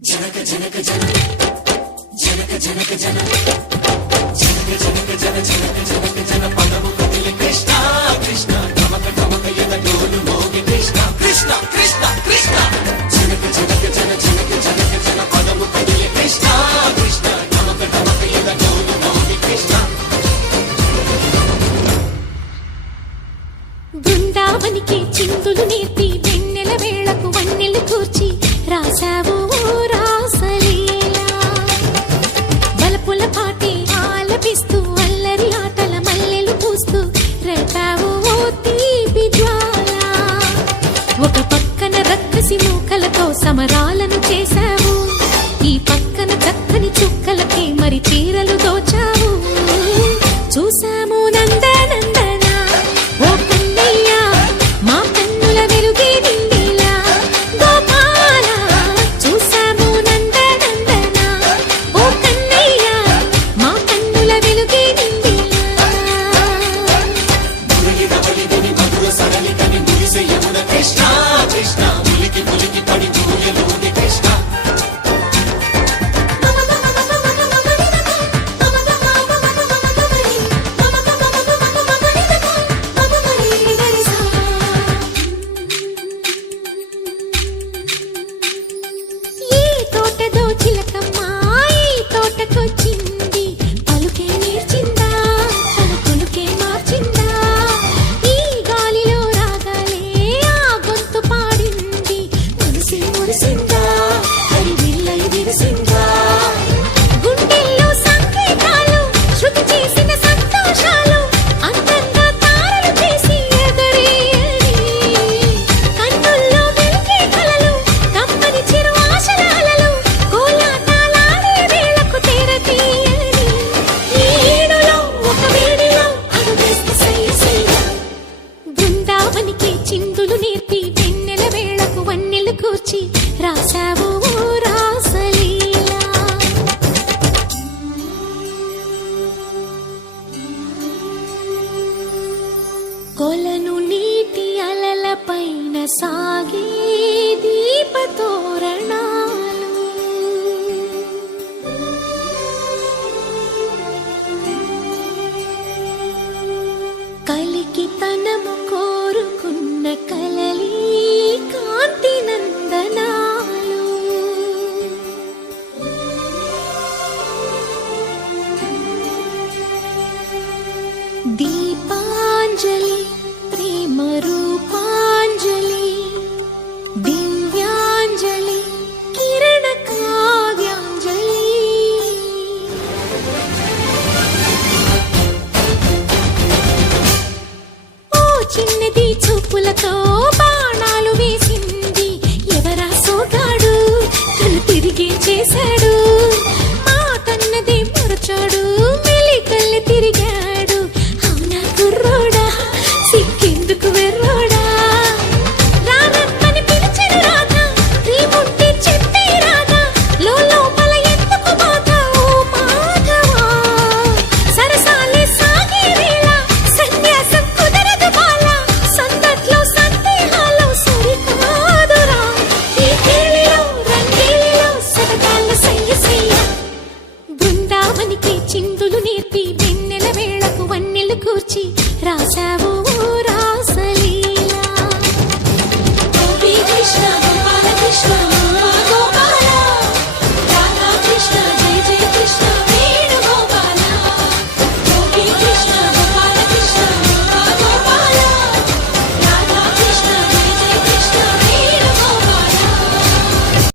జనక జనక జన జనక జనక జన జనక జనక జన జనక జనక జన పదము కదిలి కృష్ణ కృష్ణ నమక నమక యద డోలు మోగి కృష్ణ కృష్ణ కృష్ణ కృష్ణ జనక జనక జన జనక జనక జన పదము కదిలి కృష్ణ కృష్ణ నమక నమక యద డోలు మోగి కృష్ణ బృందావనికి చిందులు నేర్పి వెన్నెల వేళకు వన్నెలు కూర్చి రాసావు రాసలీలా బలపుల పాటి ఆలపిస్తూ అల్లరి ఆటల మల్లెలు పూస్తూ రేపావు తీపి జ్వాల ఒక పక్కన రక్కసి మూకలతో సమరాలను చేశావు ఈ పక్కన చక్కని చుక్కలకి మరి చీరలు దోచావు చూసాము నందనందన ఓ కన్నయ్య మా కన్నుల వెలుగే నిండిలా గోపాల చూసాము నందనందన ఓ కన్నయ్య మా కన్నుల వెలుగే నిండిలా మురళి రవళిని మధుర సరళికని మురిసే యమున కృష్ణ కృష్ణ ములికి ములికి పడి జూయలోని కృష్ణ ఈ తోటదో చిలకమ్మ ఈ తోటకొచ్చింది పలుకే నేర్చిందా తన కొలుకే మార్చిందా ఈ గాలిలో రాగాలే ఆ గొంతు పాడింది మురిసి మురిసిందా హరివిల్లై విరిసిందా గుండెల్లో సంకేతాలు శృతి చేసిన సంతోషాలు అందంగా తారలు చేసి ఎగరేయని కన్నుల్లో వెలిగే కలలు కమ్మని చిరు ఆశల అలలు కోలాటాలాడే వేళకు తెరతీయని ఈ ఈడులో ఒక వేడిలో అడుగేస్తే సయ్య సయ్య బృందావనికి చిందులు నేర్పి వెన్నెల వేళకు వన్నెలు కూర్చి రాసావు రాసలీలా కొలను నీటి అలల పైన సాగే దీపతోరణాలు కలికి తనము కోరుకున్న కలలి కాంతి నందనాలు దీపాంజలి ప్రేమ రూపాంజలి దివ్యాంజలి కిరణ కావ్యాంజలి ఓ చిన్నది చూపులతో బాణాలు వేసింది ఎవరా సోగాడు తను తిరిగి చేశాడు మాటన్నది మరచాడు మెలికల్లి తిరిగాడు అవునా కుర్రోడా సిక్కెందుకు వెర్రోడా రారమ్మని పిలిచెను రాధా రీముంటి చెప్పే రాధా లోపల ఎందుకు బాధ ఓ మాధవా సరసాలే సాగే వేళ సన్యాసం కుదరదు బాల సందట్లో సందేహాలు సరికాదురా ఈ కేళిలో రంగేలిలో సరదాల సయ్య సయ్య బృందావనికి చిందులు నేర్పి వెన్నెల వేళకు వన్నెలు కూర్చి రాసావు